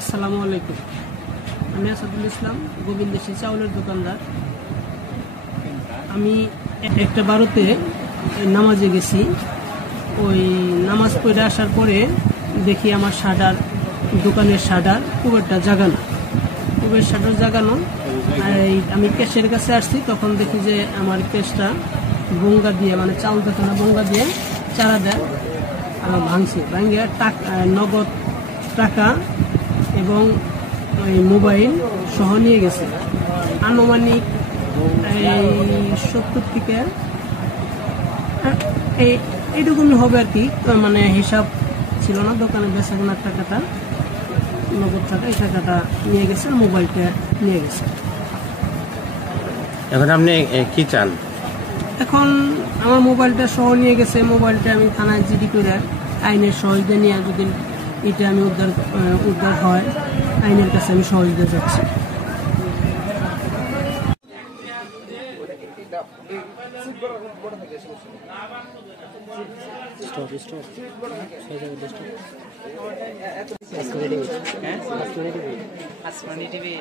আসসালামু আলাইকুম। আমি আসাদুল ইসলাম, গোবিন্দেশী চাউলের দোকানদার। আমি একটা বারোতে নামাজে গেছি। ওই নামাজ পড়ে আসার পরে দেখি আমার দোকানের শাটার খুব একটা জাগানো, খুবের শাটার জাগানো। আমি ক্যাশের কাছে আসছি, তখন দেখি যে আমার ক্যাশটা বঙ্গা দিয়ে, মানে চাউল দোকানে বঙ্গা দিয়ে চারা দেয় ভাঙছে। ভাঙিয়ে নগদ টাকা এবং মোবাইল সহ নিয়ে গেছে। আনুমানিক 70 থেকে এইটুকুনি হবে আর কি। মানে হিসাব ছিল না, দোকানে বেচা কেনার টাকাটা, নগদ টাকা, এই টাকাটা নিয়ে গেছে, মোবাইলটা নিয়ে গেছে। এখন আপনি কি চান? এখন আমার মোবাইলটা সহ নিয়ে গেছে। মোবাইলটা আমি থানায় জিডি করে আইনের সহযোগিতা নিয়ে, যদি এটা আমি উদ্ধার হয়, আইনের কাছে আমি সহযোগিতা যাচ্ছি। আসমানি টিভি